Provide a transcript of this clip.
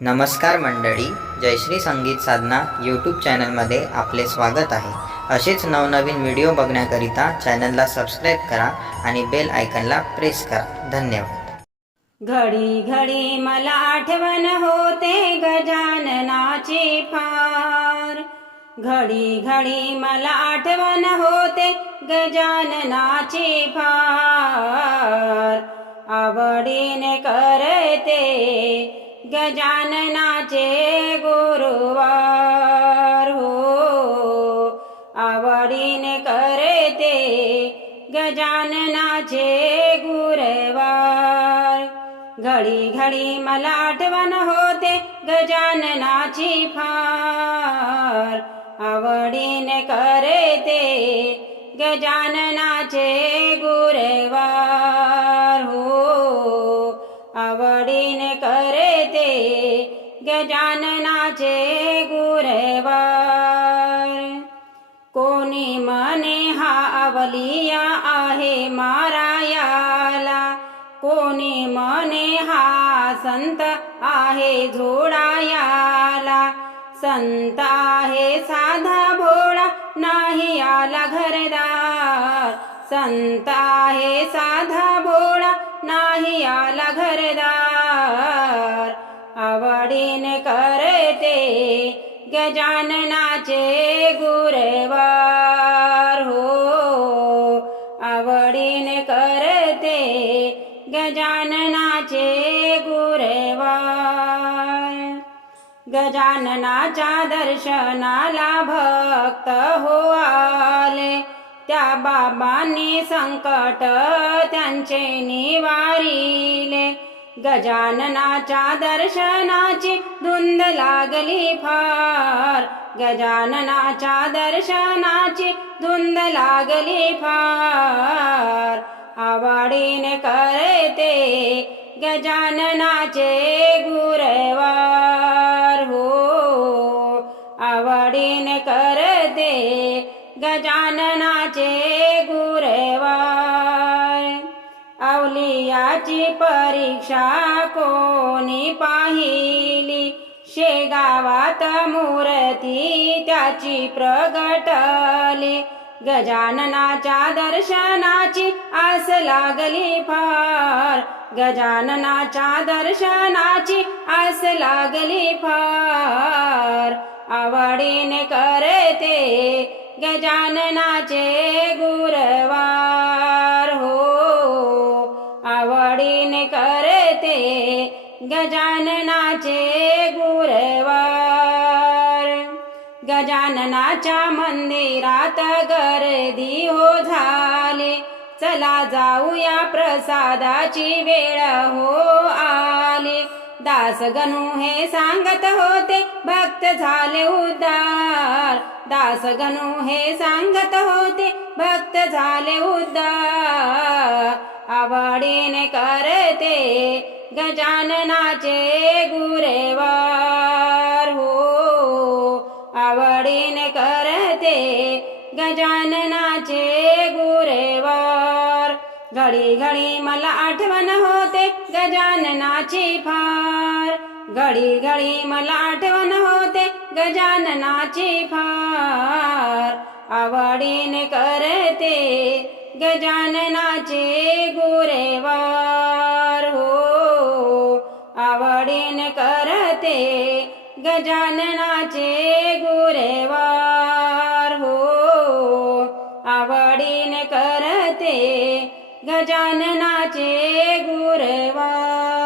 नमस्कार मंडळी, जयश्री संगीत साधना यूट्यूब चॅनलमध्ये आपले स्वागत आहे. असेच नवनवीन व्हिडिओ बघण्याकरिता चॅनलला सबस्क्राईब करा आणि बेल आयकनला प्रेस करा. धन्यवाद. घडी घडी मला आठवण होते गजाननाची फार. घडी घडी मला आठवण होते गजाननाची फार. आवडीने करते गजाननाचे गुरुवार हो. आवडीने करते गजाननाचे गुरुवार. घडी घडी मला आठवण होते गजाननाची फार. आवडीने करते गजाननाचे गुरुवार हो. आवडीने करते गजाननाचे गुरुवार. कोणी म्हणे हा अवलिया आहे मारायाला. कोणी म्हणे हा संत आहे झोडायाला. संत आहे साधा भोळा नाही आला घरदार. संत आहे साधा भोळा नाही आला घरदार. आवडीने करते गजाननाचे गुरुवार हो. आवडीने करते गजाननाचे गुरुवार. गजाननाच्या दर्शनाला भक्त हो आले. त्या बाबांनी संकट त्यांचे निवारिले. गजाननाच्या दर्शनाची धुंद लागली फार. गजाननाच्या दर्शनाची धुंद लागली फार. आवडीने करते गजाननाचे गुरुवार हो. आवडीने करते गजाननाचे गुरुवार. अवलियाची परीक्षा कोणी पाहिली. शेगावात मूर्ती त्याची प्रगटली. गजाननाच्या दर्शनाची आस लागली फार. गजाननाच्या दर्शनाची आस लागली फार. आवडीने करते गजाननाचे गुरुवार हो. आवडीने करते गजाननाचे गुरुवार. गजाननाच्या मंदिरात गर्दी हो झाली. चला जाऊया प्रसादाची वेळ हो आली. दास गणू हे सांगत होते भक्त झाले उद्धार. दास गणू हे सांगत होते भक्त झाले उद्धार. आवडीने करते गजाननाचे गुरुवार हो. आवडीने करते गजाननाचे गुरुवार. घडी घडी मला आठवण होते गजाननाची फार. घडी घडी मला आठवण होते गजाननाची फार. आवडीने करते गजाननाचे गुरुवार हो. आवडीने करते गजाननाचे गुरुवार हो. आवडीने करते गजाननाचे गुरुवार.